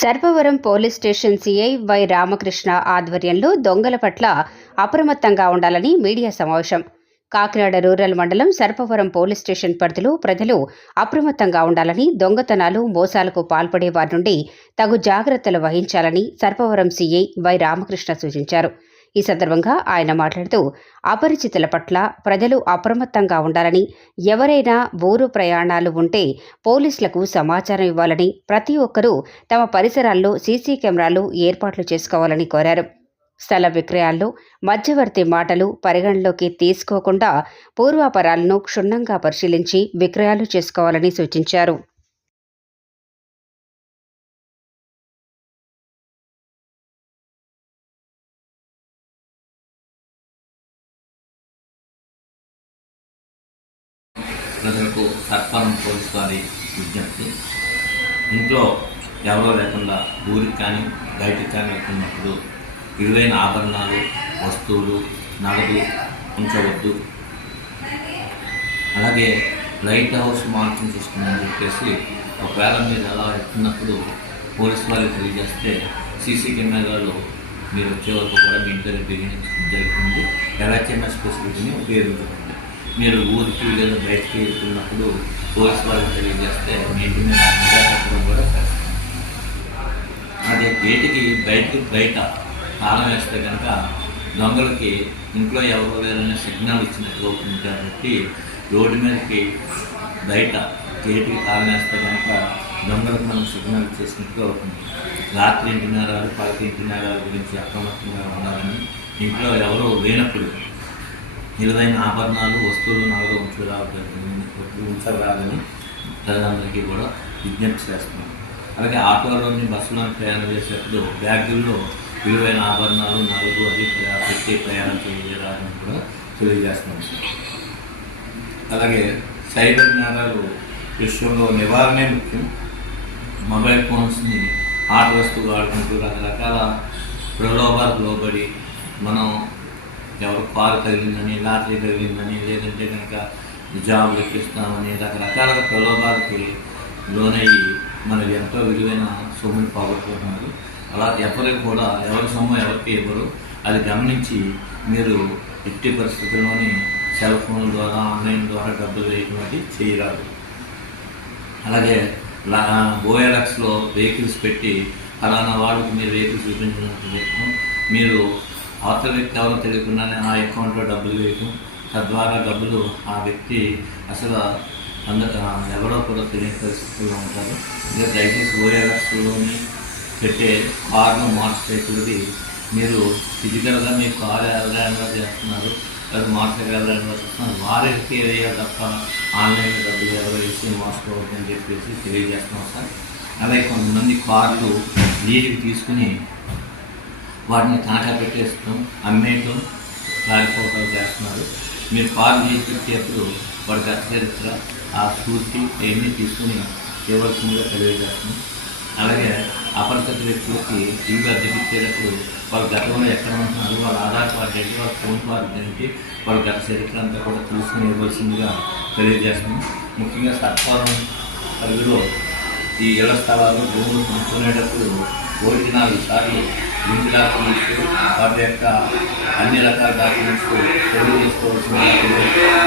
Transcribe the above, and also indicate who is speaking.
Speaker 1: Sarpavaram police station CI Y Ramakrishna ఆధ్వర్యంలో దొంగల పట్ల అప్రమత్తంగా ఉండాలని మీడియా సమావేశం. కాకినాడ రూరల్ మండలం సర్పవరం పోలీస్ స్టేషన్ పరిధిలో ప్రజలు అప్రమత్తంగా ఉండాలని దొంగతనాలు మోసాలకు పాల్పడే వారి నుండి తగు జాగ్రత్తలు వహించాలని సర్పవరం సీఐ వై రామకృష్ణ సూచించారు. ఈ సందర్భంగా ఆయన మాట్లాడుతూ అపరిచితుల పట్ల ప్రజలు అప్రమత్తంగా ఉండాలని ఎవరైనా ఊరు ప్రయాణాలు ఉంటే పోలీసులకు సమాచారం ఇవ్వాలని ప్రతి ఒక్కరూ తమ పరిసరాల్లో సీసీ కెమెరాలు ఏర్పాట్లు చేసుకోవాలని కోరారు. స్థల విక్రయాల్లో మధ్యవర్తి మాటలు పరిగణలోకి తీసుకోకుండా పూర్వాపరాలను క్షుణ్ణంగా పరిశీలించి విక్రయాలు చేసుకోవాలని సూచించారు.
Speaker 2: ప్రజలకు సర్పరం పోలీస్ వారి విజ్ఞప్తి ఇంట్లో ఎవరో లేకుండా ఊరికి కానీ బయటికి కానీ వెళ్తున్నప్పుడు విలువైన ఆభరణాలు వస్తువులు నగదు ఉంచవద్దు. అలాగే లైట్ హౌస్ మానిటరింగ్ సిస్టమ్ అని చెప్పేసి ఒకవేళ మీరు అలా వెళ్తున్నప్పుడు పోలీస్ వాళ్ళకి తెలియజేస్తే సీసీ కెమెరాలో మీరు వచ్చే వరకు కూడా మీ ఇంటర్ బిగించడం జరుగుతుంది ఎలాచైనా ఫెసిలిటీని ఉపయోగించుకోండి. మీరు ఊరికి లేదా బయటికి వెళ్తున్నప్పుడు పోలీస్ వాళ్ళకి తెలియజేస్తే నీటి మీద నిఘా కూడా కష్టం. అదే గేటుకి బయటకు బయట తాళం వేస్తే కనుక దొంగలకి ఇంట్లో ఎవరు లేరనే సిగ్నల్ ఇచ్చినట్టు అవుతుంది కాబట్టి రోడ్డు మీదకి బయట గేటుకి తాళం వేస్తే కనుక దొంగలకు మనం సిగ్నల్ ఇచ్చేసినట్టుగా అవుతుంది. రాత్రి ఇంటి నేరాలు పగటి ఇంటి నేరాల గురించి అప్రమత్తంగా ఉండాలని ఇంట్లో ఎవరో లేనప్పుడు విలువైన ఆభరణాలు వస్తువులు నగదు ఉంచరాదని ఉంచరాదని ప్రజలందరికీ కూడా విజ్ఞప్తి చేస్తున్నాం. అలాగే ఆటోలోని బస్సులను ప్రయాణం చేసేటప్పుడు బ్యాగుల్లో విలువైన ఆభరణాలు నగదు అది పెట్టి ప్రయాణం చేయరాదని కూడా తెలియజేస్తున్నాం అలాగే సైబర్ నేరాలు విషయంలో నివారణే ముఖ్యం. మొబైల్ ఫోన్స్ని ఆట వస్తువులు ఆడుకుంటూ రకరకాల ప్రలోభాలకు లోబడి మనం ఎవరు కారు తగిలిందని లాటరీ తగిలిందని లేదంటే కనుక జాబ్ ఎక్కిస్తామని రకరకాల ప్రలోభాలకి లోనయ్యి మనకు ఎంతో విలువైన సొమ్ముని పోగొట్టుకుంటున్నారు అలా ఎవరికి కూడా ఎవరి సొమ్ము ఎవరికి ఇవ్వరు. అది గమనించి మీరు ఎట్టి పరిస్థితుల్లోని సెల్ ఫోన్ ద్వారా ఆన్లైన్ ద్వారా డబ్బులు వేయటం చేయరాదు. అలాగే ఓఎల్ఎక్స్లో వెహికల్స్ పెట్టి అలానా వాళ్ళకి మీరు వెహికల్స్ చూపించినట్టు మీరు అవతల వ్యక్తి ఎవరో తెలియకుండానే ఆ అకౌంట్లో డబ్బులు వేయటం తద్వారా డబ్బులు ఆ వ్యక్తి అసలు అందరు ఎవరో కూడా తెలియని పరిస్థితుల్లో ఉంటారు. ఇక దయచేసి ఓఎల్ఎక్స్లోని పెట్టే కార్లు మోటార్ మీరు ఫిజికల్గా మీ కారు ఎవరైనా చేస్తున్నారు లేదా మోటార్ ఎవరైనా చేస్తున్నారు వారికి ఏదయ్యా తప్ప ఆన్లైన్ డబ్బులు ఎవరో వేసి మోసపోవద్దు చెప్పేసి తెలియజేస్తున్నాం సార్. అలాగే కొంతమంది కార్లు నీటికి తీసుకుని వాటిని తాటా పెట్టేస్తాం అమ్మేయటం లారిపోవటం చేస్తున్నారు. మీరు కారు లీజుకి పెట్టేటప్పుడు వాడి గత చరిత్ర ఆ స్ఫూర్తి అవన్నీ తీసుకుని ఇవ్వాల్సిందిగా తెలియజేస్తున్నాం. అలాగే అపరిచిత వ్యక్తులకి ఇల్లు అద్దెకిచ్చేటప్పుడు వాళ్ళ గతంలో ఎక్కడ ఉంటున్నారు వాళ్ళ ఆధార్ కార్డు ఏంటి వాళ్ళ ఫోన్ కార్డు ఏంటి వాళ్ళ గత చరిత్ర అంతా కూడా తీసుకుని ఇవ్వాల్సిందిగా తెలియజేస్తున్నాం. ముఖ్యంగా సర్పారం పరిధిలో ఈ ఇళ్ళ స్థలాలు భూములు కొనుక్కునేటప్పుడు ఒకటి నాలుగు సార్లు ఇంటి డాక్యుమెంట్స్ వాటి యొక్క అన్ని రకాల డాక్యుమెంట్స్ తెలియజేసుకోవాల్సిందిగా తెలియజేస్తున్నాం